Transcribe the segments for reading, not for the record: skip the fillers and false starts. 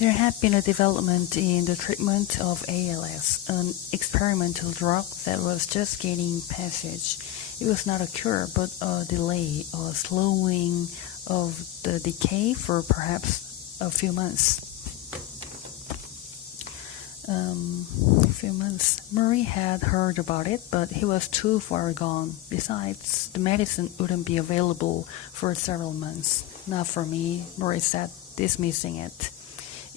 There had been a development in the treatment of ALS, an experimental drug that was just gaining passage. It was not a cure, but a delay, a slowing of the decay for perhaps a few months. Murray had heard about it, but he was too far gone. Besides, the medicine wouldn't be available for several months. Not for me, Murray said, dismissing it.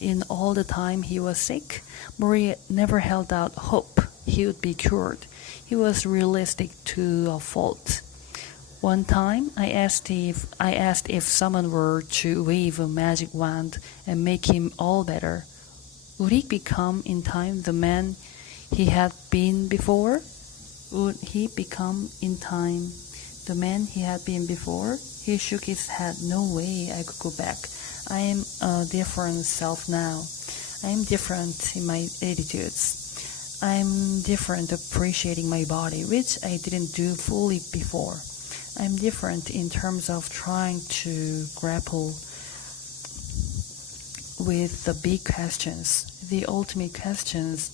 In all the time he was sick, Murray never held out hope he would be cured. He was realistic to a fault. One time, I asked if someone were to wave a magic wand and make him all better. Would he become in time the man he had been before? Would he become in time the man he had been before? He shook his head. No way I could go back. I am a different self now. I am different in my attitudes. I am different appreciating my body, which I didn't do fully before. I am different in terms of trying to grapple with the big questions, the ultimate questions,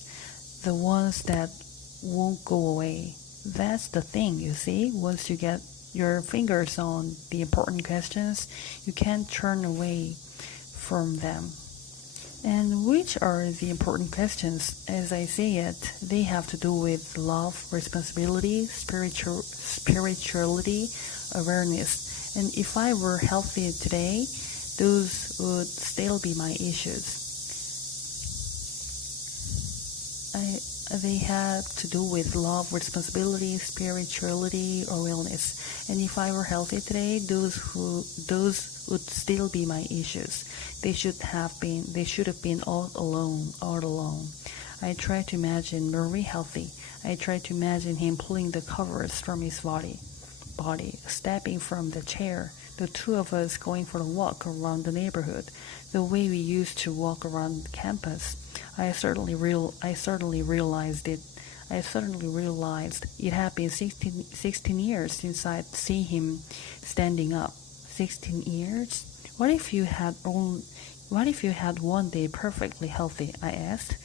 the ones that won't go away. That's the thing, you see. Once you get your fingers on the important questions, you can't turn away from them. And which are the important questions? As I see it, they have to do with love, responsibility, spirituality, awareness. And if I were healthy today, those would still be my issues. They had to do with love, responsibility, spirituality, or wellness. And if I were healthy today, those would still be my issues. They should have been all alone. I try to imagine Murray healthy. I try to imagine him pulling the covers from his body, stepping from the chair, the two of us going for a walk around the neighborhood, the way we used to walk around campus. I certainly realized it had been 16 years since I'd seen him standing up. 16 years? What if you had one day perfectly healthy? I asked.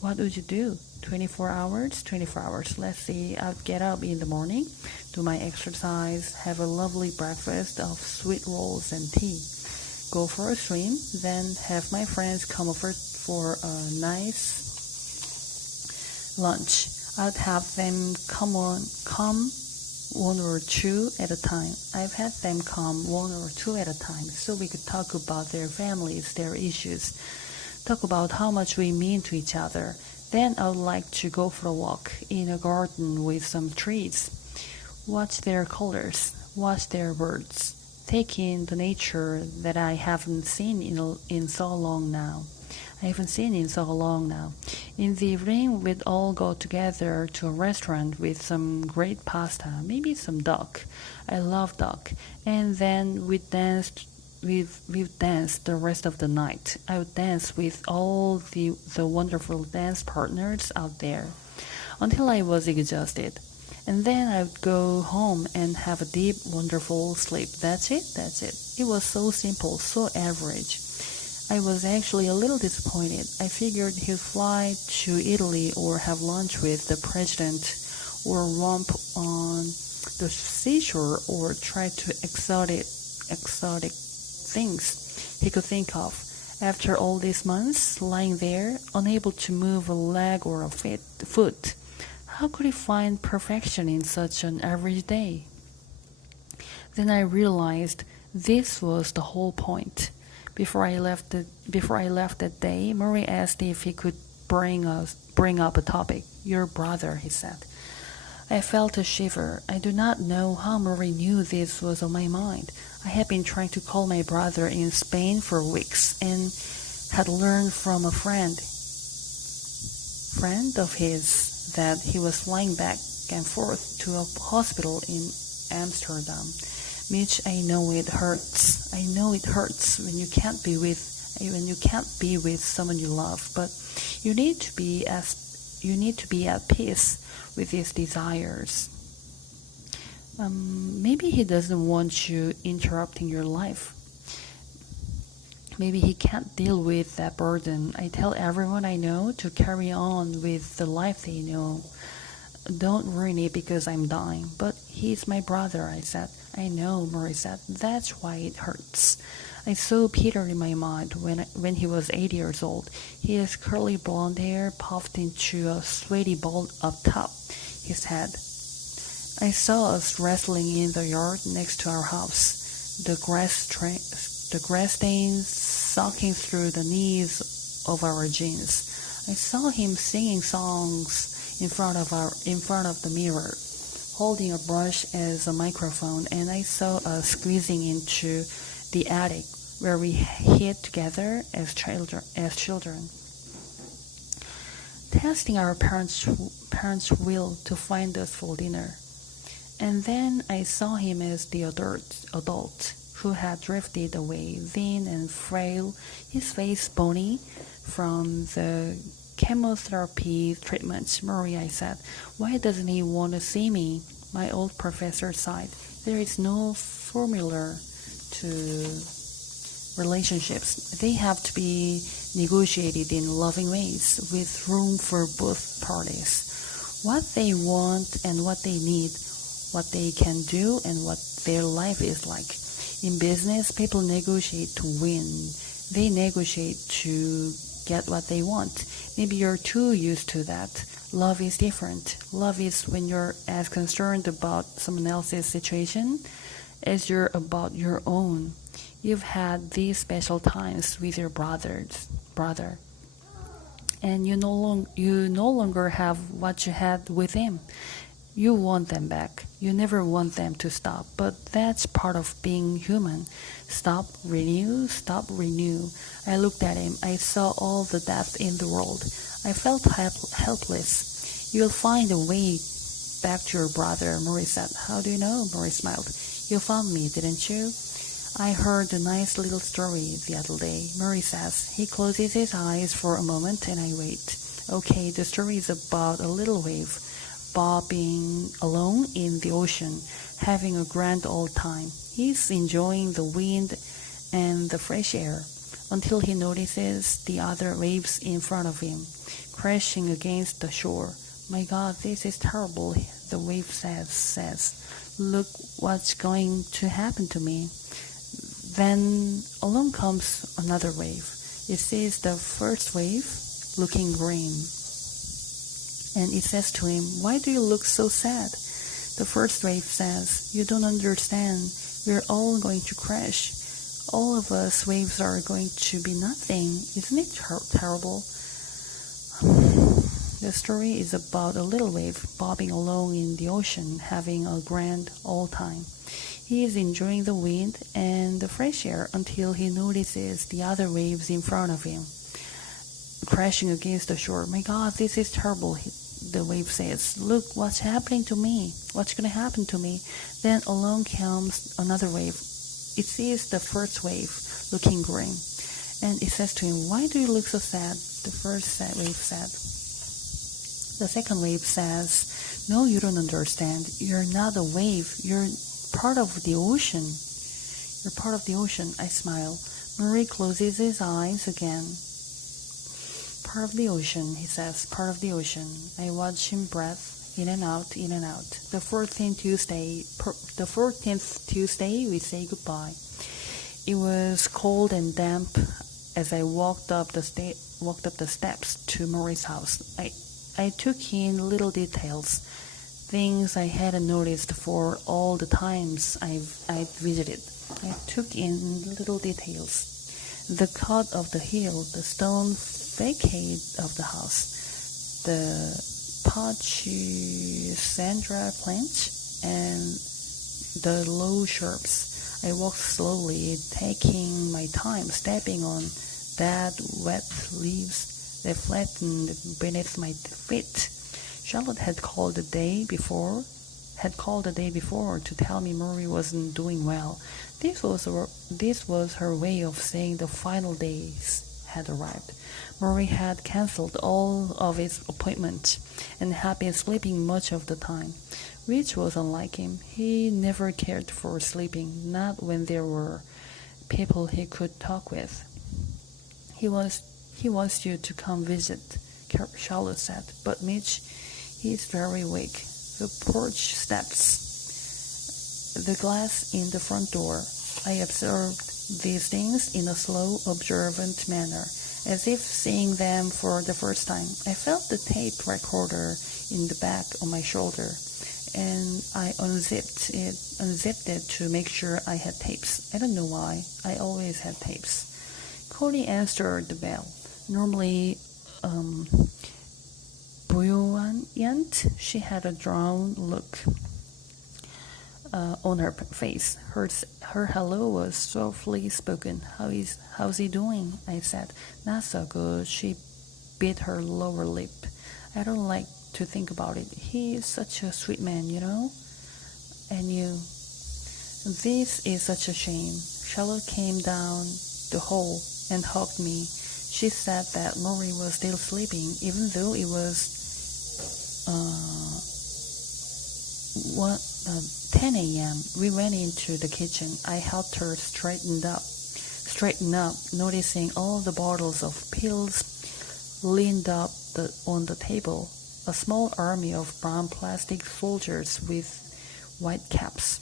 What would you do? 24 hours? 24 hours. Let's see, I'd get up in the morning, do my exercise, have a lovely breakfast of sweet rolls and tea, go for a swim, then have my friends come over for a nice lunch. I'd have them come one or two at a time. I've had them come one or two at a time so we could talk about their families, their issues, talk about how much we mean to each other. Then I would like to go for a walk in a garden with some trees, watch their colors, watch their birds, take in the nature that I haven't seen in so long now. In the evening, we'd all go together to a restaurant with some great pasta, maybe some duck. I love duck. And then we'd dance the rest of the night. I would dance with all the wonderful dance partners out there until I was exhausted. And then I would go home and have a deep, wonderful sleep. That's it. It was so simple, so average. I was actually a little disappointed. I figured he'd fly to Italy or have lunch with the president or romp on the seashore or try to exotic things he could think of. After all these months, lying there, unable to move a leg or a foot, how could he find perfection in such an average day? Then I realized this was the whole point. Before I left that day, Murray asked if he could bring up a topic. Your brother, he said. I felt a shiver. I do not know how Murray knew this was on my mind. I had been trying to call my brother in Spain for weeks and had learned from a friend of his that he was flying back and forth to a hospital in Amsterdam. Mitch, I know it hurts. I know it hurts when you can't be with someone you love, but you need to be at peace with his desires. Maybe he doesn't want you interrupting your life. Maybe he can't deal with that burden. I tell everyone I know to carry on with the life they know. Don't ruin it because I'm dying. But he's my brother, I said. I know, Murray said. That's why it hurts. I saw Peter in my mind when he was 8 years old. His curly blonde hair puffed into a sweaty ball up top his head. I saw us wrestling in the yard next to our house. The grass stains soaking through the knees of our jeans. I saw him singing songs in front of the mirror, holding a brush as a microphone, and I saw us squeezing into the attic where we hid together as children, testing our parents' will to find us for dinner. And then I saw him as the adult who had drifted away, thin and frail, his face bony from the chemotherapy treatment. Murray, I said, why doesn't he want to see me? My old professor sighed. There is no formula to relationships. They have to be negotiated in loving ways, with room for both parties. What they want and what they need, what they can do and what their life is like. In business, people negotiate to win. They negotiate to get what they want. Maybe you're too used to that. Love is different. Love is when you're as concerned about someone else's situation as you're about your own. You've had these special times with your brother, and you no longer have what you had with him. You want them back. You never want them to stop, but that's part of being human. Stop, renew, stop, renew. I looked at him. I saw all the depth in the world. I felt helpless. You'll find a way back to your brother, Murray said. How do you know? Murray smiled. You found me, didn't you? I heard a nice little story the other day. Murray says. He closes his eyes for a moment and I wait. Okay, the story is about a little wave bobbing alone in the ocean, having a grand old time. He's enjoying the wind and the fresh air until he notices the other waves in front of him, crashing against the shore. My God, this is terrible, the wave says. Look what's going to happen to me. Then along comes another wave. It sees the first wave looking green. And it says to him, why do you look so sad? The first wave says, you don't understand. We're all going to crash. All of us waves are going to be nothing. Isn't it terrible? The story is about a little wave bobbing along in the ocean, having a grand old time. He is enjoying the wind and the fresh air until he notices the other waves in front of him, crashing against the shore. My God, this is terrible, the wave says. Look what's happening to me. What's going to happen to me? Then along comes another wave. It sees the first wave looking green. And it says to him, why do you look so sad? The first wave said. The second wave says, no, you don't understand. You're not a wave. You're part of the ocean. You're part of the ocean. I smile. Murray closes his eyes again. Part of the ocean, he says, part of the ocean. I watch him breathe in and out, in and out. The 14th Tuesday, we say goodbye. It was cold and damp as I walked up the steps to Murray's house. I took in little details, things I hadn't noticed for all the times I'd visited. I took in little details. The cut of the hill, the stone facade of the house, the pachysandra plants, and the low shrubs. I walked slowly, taking my time, stepping on dead, wet leaves that flattened beneath my feet. Charlotte had called the day before to tell me Murray wasn't doing well. This was her way of saying the final days had arrived. Murray had cancelled all of his appointments and had been sleeping much of the time, which was unlike him. He never cared for sleeping, not when there were people he could talk with. He wants you to come visit, Charlotte said. But Mitch, he's very weak. The porch steps, the glass in the front door. I observed these things in a slow, observant manner, as if seeing them for the first time. I felt the tape recorder in the back of my shoulder, and I unzipped it to make sure I had tapes. I don't know why. I always had tapes. Cody answered the bell. Normally, buoyant, she had a drawn look on her face. Her hello was softly spoken. How's he doing? I said. Not so good. She bit her lower lip. I don't like to think about it. He is such a sweet man, you know? And you. This is such a shame. Charlotte came down the hall and hugged me. She said that Murray was still sleeping, even though it was 10 a.m. We went into the kitchen. I helped her straighten up, noticing all the bottles of pills lined up on the table. A small army of brown plastic soldiers with white caps.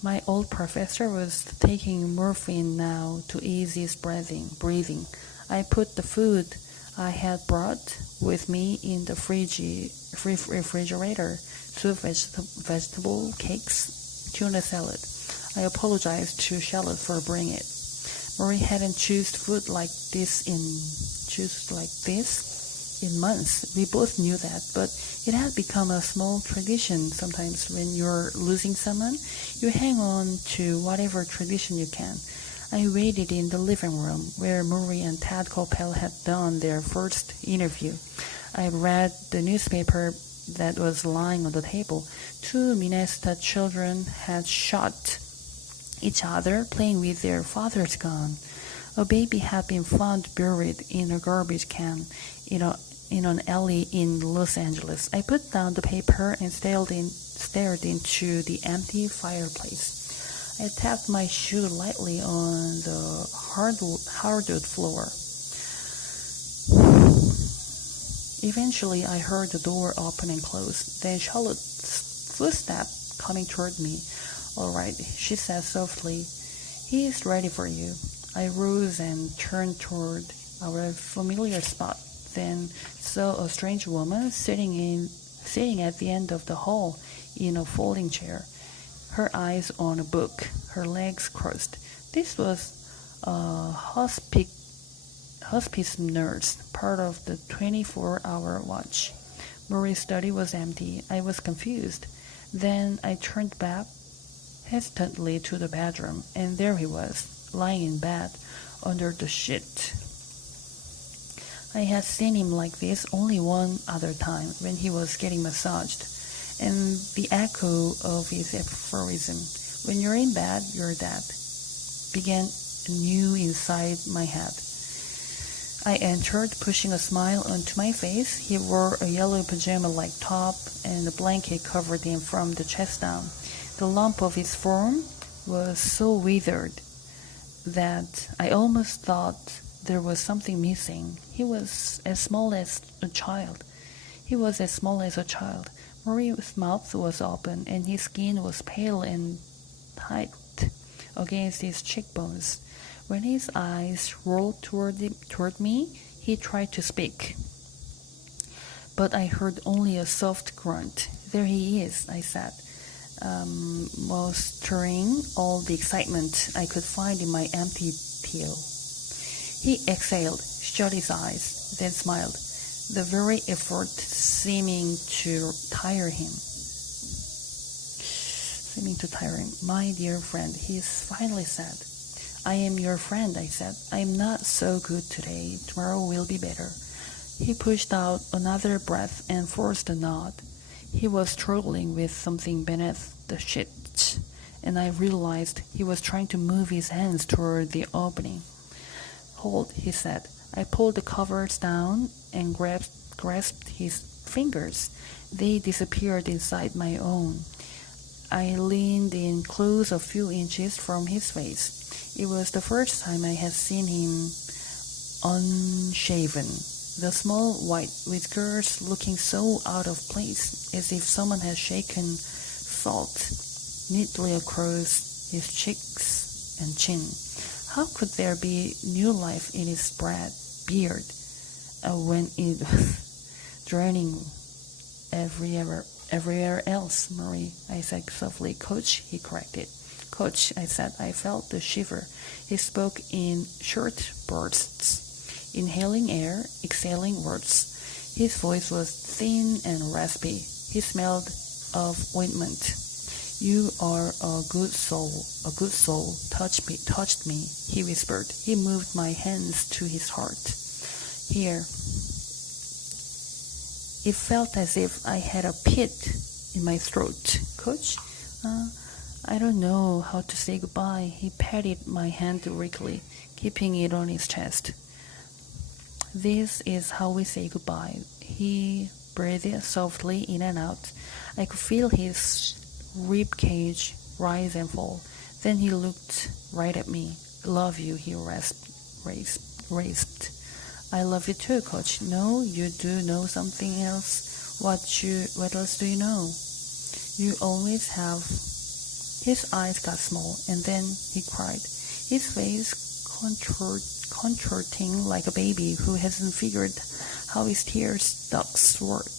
My old professor was taking morphine now to ease his breathing. I put the food I had brought with me in the refrigerator. Two vegetable cakes, tuna salad. I apologized to Charlotte for bringing it. Murray hadn't chosen food like this in months. We both knew that, but it had become a small tradition. Sometimes when you're losing someone, you hang on to whatever tradition you can. I waited in the living room where Murray and Ted Koppel had done their first interview. I read the newspaper that was lying on the table. 2 Minnesota children had shot each other playing with their father's gun. A baby had been found buried in a garbage can in an alley in Los Angeles. I put down the paper and stared into the empty fireplace. I tapped my shoe lightly on the hardwood floor. Eventually, I heard the door open and close. Then Charlotte's footstep coming toward me. All right, she said softly. He is ready for you. I rose and turned toward our familiar spot, then saw a strange woman sitting at the end of the hall in a folding chair, her eyes on a book, her legs crossed. This was a hospice nurse, part of the 24-hour watch. Murray's study was empty. I was confused. Then I turned back hesitantly to the bedroom, and there he was, lying in bed under the sheet. I had seen him like this only one other time, when he was getting massaged, and the echo of his aphorism, "When you're in bed, you're dead," began anew inside my head. I entered, pushing a smile onto my face. He wore a yellow pajama-like top, and a blanket covered him from the chest down. The lump of his form was so withered that I almost thought there was something missing. He was as small as a child. Murray's mouth was open, and his skin was pale and tight against his cheekbones. When his eyes rolled toward me, he tried to speak. But I heard only a soft grunt. "There he is," I said, mustering all the excitement I could find in my empty pill. He exhaled, shut his eyes, then smiled, the very effort seeming to tire him. "My dear friend," he finally said. "I am your friend," I said. "I am not so good today. Tomorrow will be better." He pushed out another breath and forced a nod. He was struggling with something beneath the sheet, and I realized he was trying to move his hands toward the opening. "Hold," he said. I pulled the covers down and grasped his fingers. They disappeared inside my own. I leaned in close a few inches from his face. It was the first time I had seen him unshaven, the small white whiskers looking so out of place, as if someone had shaken salt neatly across his cheeks and chin. How could there be new life in his beard when it was draining everywhere else? Marie, I said softly. Coach, he corrected. Coach, I said. I felt the shiver. He spoke in short bursts, inhaling air, exhaling words. His voice was thin and raspy. He smelled of ointment. You are a good soul, a good soul. Touched me, he whispered. He moved my hands to his heart. Here. It felt as if I had a pit in my throat. Coach, I don't know how to say goodbye. He patted my hand weakly, keeping it on his chest. This is how we say goodbye. He breathed softly in and out. I could feel his rib cage rise and fall. Then he looked right at me. Love you, he rasped. I love you too, Coach. No, you do know something else. What else do you know? You always have. His eyes got small, and then he cried, his face contorting like a baby who hasn't figured how his tears ducts work.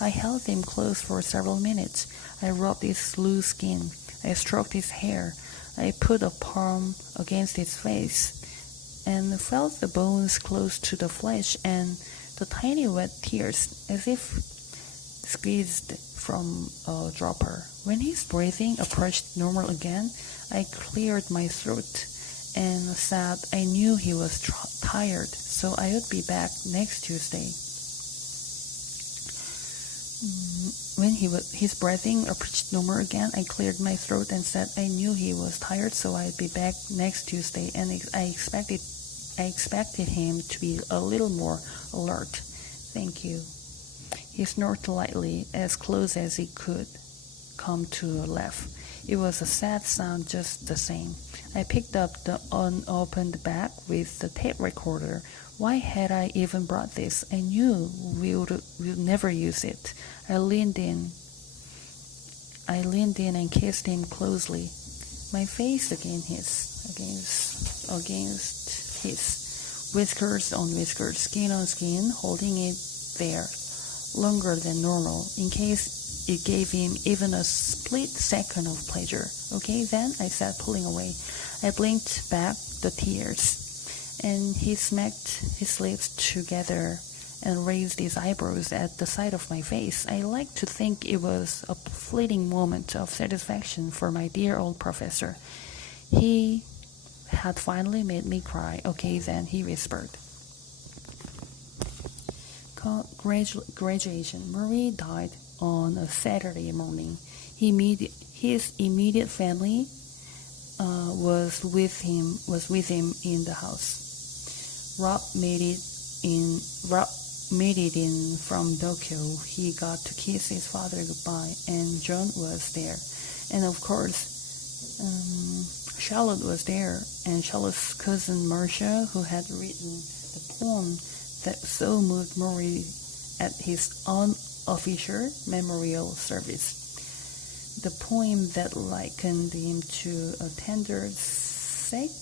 I held him close for several minutes. I rubbed his loose skin. I stroked his hair. I put a palm against his face and felt the bones close to the flesh and the tiny wet tears as if squeezed from a dropper. When his breathing approached normal again, I cleared my throat and said I knew he was tired, so I would be back next Tuesday. When his breathing approached normal again, I cleared my throat and said I knew he was tired, so I'd be back next Tuesday, and I expected him to be a little more alert. Thank you. He snorted lightly, as close as he could come to a laugh. It was a sad sound just the same. I picked up the unopened bag with the tape recorder. Why had I even brought this? I knew we'd never use it. I leaned in and kissed him closely, my face against his, whiskers on whiskers, skin on skin, holding it there longer than normal, in case it gave him even a split second of pleasure. Okay, then, I said, pulling away. I blinked back the tears, and he smacked his lips together and raised his eyebrows at the sight of my face. I like to think it was a fleeting moment of satisfaction for my dear old professor. He had finally made me cry. Okay, then, he whispered. Graduation. Murray died on a Saturday morning. His immediate family was with him in the house. Rob made it in from Tokyo. He got to kiss his father goodbye, and John was there, and of course, Charlotte was there, and Charlotte's cousin Marcia, who had written the poem that so moved Murray at his unofficial memorial service. The poem that likened him to a tender sequoia.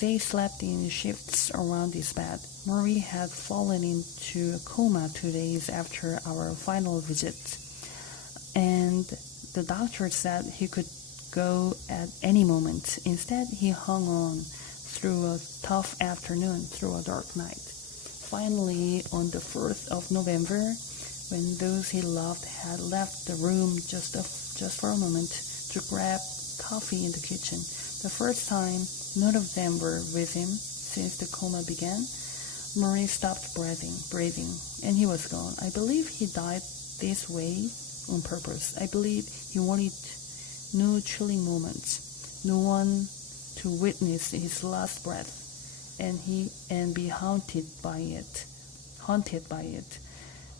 They slept in shifts around his bed. Murray had fallen into a coma 2 days after our final visit, and the doctor said he could go at any moment. Instead, he hung on through a tough afternoon, through a dark night. Finally, on the 4th of November, when those he loved had left the room just for a moment to grab coffee in the kitchen, the first time none of them were with him since the coma began, Murray stopped breathing, and he was gone. I believe he died this way on purpose. I believe he wanted no chilling moments, no one to witness his last breath, and be haunted by it,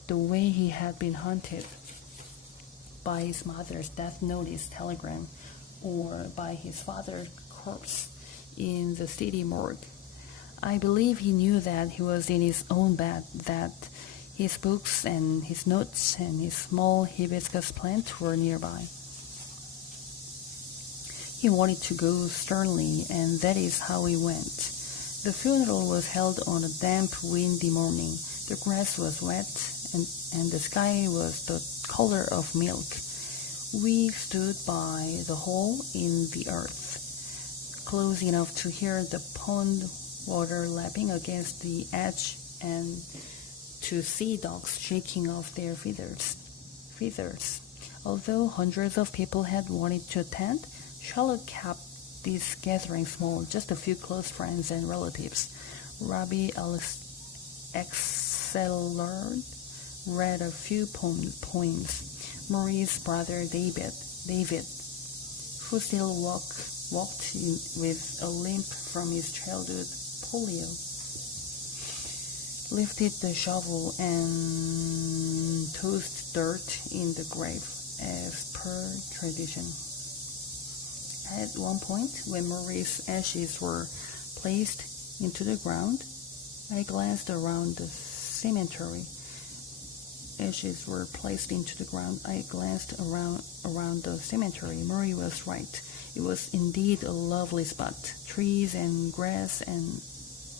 the way he had been haunted by his mother's death notice telegram, or by his father's corpse. in the city morgue. I believe he knew that he was in his own bed, that his books and his notes and his small hibiscus plant were nearby. He wanted to go sternly, and that is how we went. The funeral was held on a damp, windy morning. The grass was wet, and the sky was the color of milk. We stood by the hole in the earth, close enough to hear the pond water lapping against the edge and to see dogs shaking off their feathers. Although hundreds of people had wanted to attend, Charlotte kept this gathering small, just a few close friends and relatives. Rabbi Axelrod read a few poems. Marie's brother David, who still walked with a limp from his childhood polio, lifted the shovel and tossed dirt in the grave as per tradition. At one point, when Marie's ashes were placed into the ground, I glanced around the cemetery. Ashes were placed into the ground. I glanced around the cemetery. Marie was right. It was indeed a lovely spot. Trees and grass and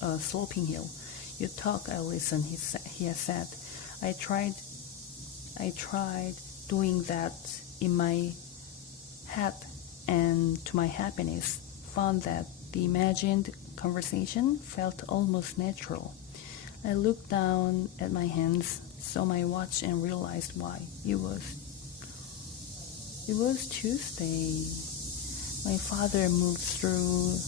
a sloping hill. You talk, I listen, he had said. I tried doing that in my head, and to my happiness, found that the imagined conversation felt almost natural. I looked down at my hands, saw my watch, and realized why. It was Tuesday. My father moved through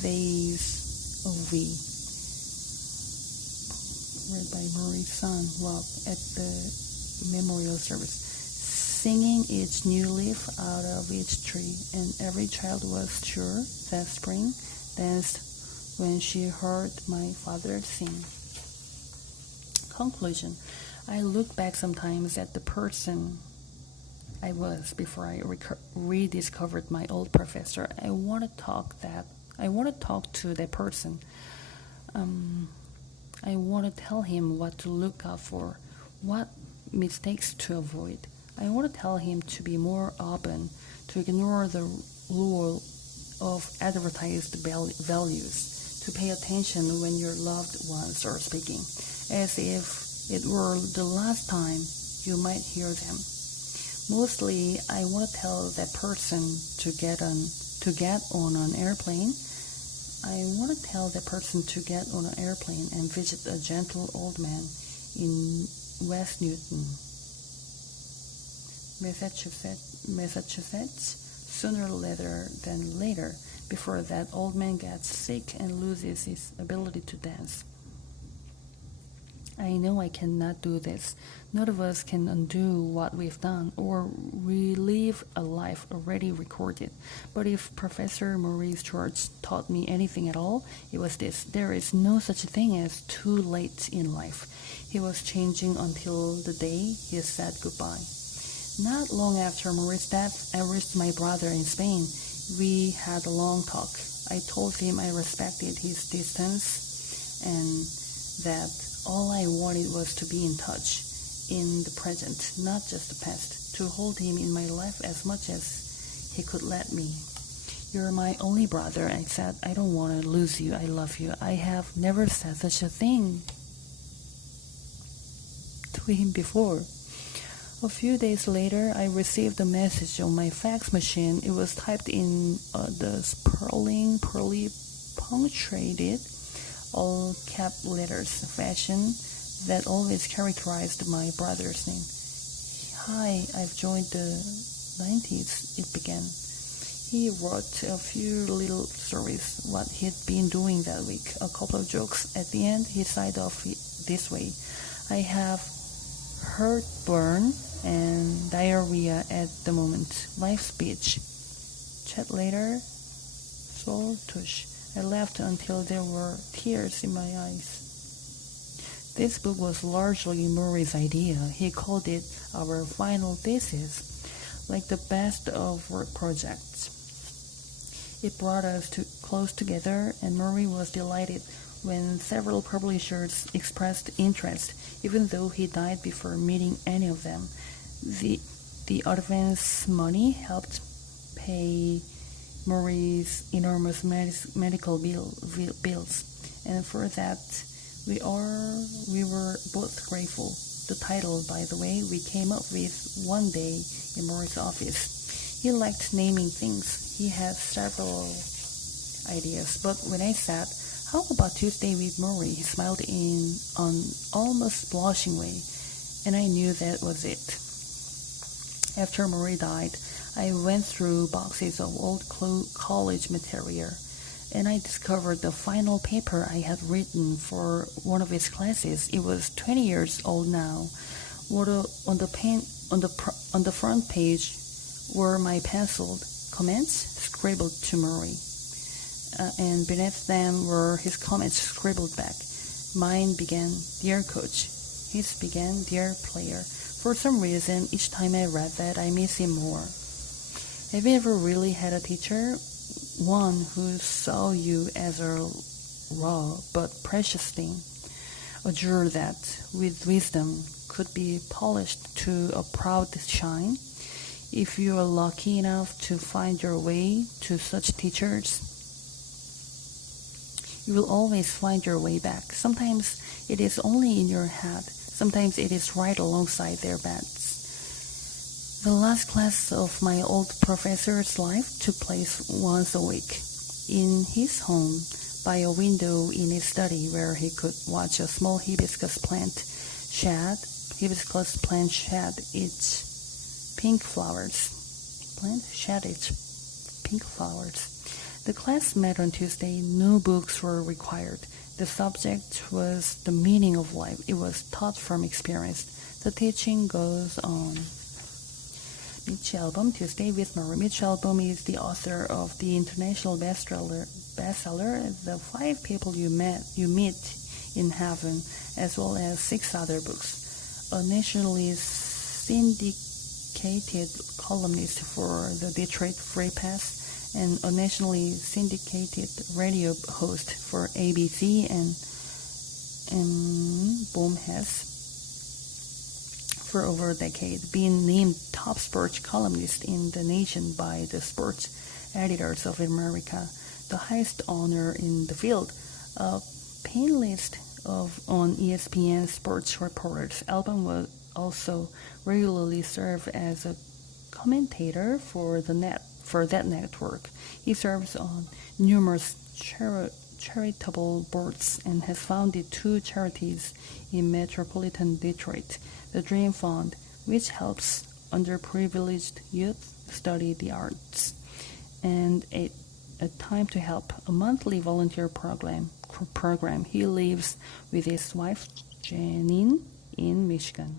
Vase of V, read by Marie's son, Rob, at the memorial service, singing each new leaf out of each tree, and every child was sure that spring danced when she heard my father sing. Conclusion. I look back sometimes at the person I was before I rediscovered my old professor. I want to talk to that person. I want to tell him what to look out for, what mistakes to avoid. I want to tell him to be more open, to ignore the lure of advertised values, to pay attention when your loved ones are speaking, as if it were the last time you might hear them. Mostly, I want to tell that person to get on an airplane. I want to tell that person to get on an airplane and visit a gentle old man in West Newton, Massachusetts, sooner than later, before that old man gets sick and loses his ability to dance. I know I cannot do this. None of us can undo what we've done or relive a life already recorded. But if Professor Maurice George taught me anything at all, it was this: there is no such thing as too late in life. He was changing until the day he said goodbye. Not long after Maurice's death, I reached my brother in Spain. We had a long talk. I told him I respected his distance and that all I wanted was to be in touch, in the present, not just the past, to hold him in my life as much as he could let me. You're my only brother, I said. I don't want to lose you. I love you. I have never said such a thing to him before. A few days later, I received a message on my fax machine. It was typed in the sprawling, pearly, punctuated, all-cap letters fashion that always characterized my brother's name. Hi, I've joined the 90s, it began. He wrote a few little stories, what he'd been doing that week, a couple of jokes. At the end, he sighed off this way: I have heartburn and diarrhea at the moment. Life's bitch. Chat later, soul tush. I laughed until there were tears in my eyes. This book was largely Murray's idea. He called it our final thesis, like the best of work projects. It brought us close together, and Murray was delighted when several publishers expressed interest, even though he died before meeting any of them. The advance money helped pay Murray's enormous medical bills, and for that we were both grateful. The title, by the way, we came up with one day in Murray's office. He liked naming things. He had several ideas, but when I said, "How about Tuesday with Murray?" he smiled in an almost blushing way, and I knew that was it. After Murray died, I went through boxes of old college material, and I discovered the final paper I had written for one of his classes. It was 20 years old now. On the front page were my penciled comments scribbled to Murray, and beneath them were his comments scribbled back. Mine began, "Dear Coach." His began, "Dear Player." For some reason, each time I read that, I miss him more. Have you ever really had a teacher? One who saw you as a raw but precious thing? A jewel that, with wisdom, could be polished to a proud shine? If you are lucky enough to find your way to such teachers, you will always find your way back. Sometimes it is only in your head. Sometimes it is right alongside their beds. The last class of my old professor's life took place once a week in his home by a window in his study where he could watch a small hibiscus plant shed its pink flowers. The class met on Tuesday. No books were required. The subject was the meaning of life. It was taught from experience. The teaching goes on. Mitch Albom, Tuesday with Murray. Mitch Albom is the author of the international bestseller The 5 People You Meet in Heaven, as well as 6 other books. A nationally syndicated columnist for the Detroit Free Press, and a nationally syndicated radio host for ABC, and Bohm has, for over a decade, been named top sports columnist in the nation by the Sports Editors of America, the highest honor in the field. A panelist on ESPN Sports Reporters. Albom will also regularly serve as a commentator for that network. He serves on numerous charitable boards and has founded 2 charities in metropolitan Detroit: the Dream Fund, which helps underprivileged youth study the arts, and a Time to Help, a monthly volunteer program. He lives with his wife Janine in Michigan.